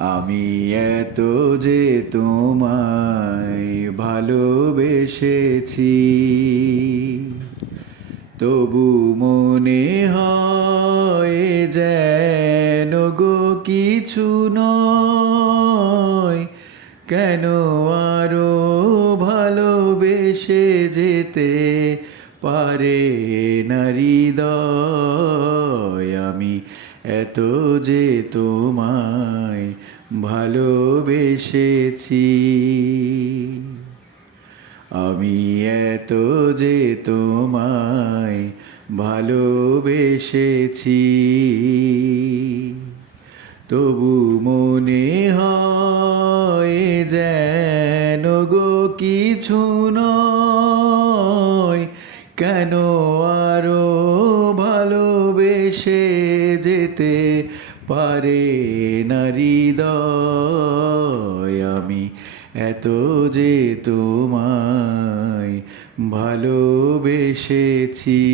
আমি এত যে তোমায় ভালোবেসেছি, তবু মনে হয় যেন গো কিছু নয়। কেন আরো ভালোবেসে যেতে পারে না হৃদয়? আমি এত যে তোমায় ভালোবেসেছি, আমি এত যে তোমায় ভালোবেসেছি, তবু মনে হয় যেন গো কিছু নয়। কেন আরো ভালোবেসে যেতে পারে না হৃদয়? আমি এত যে তোমায় ভালোবেসেছি।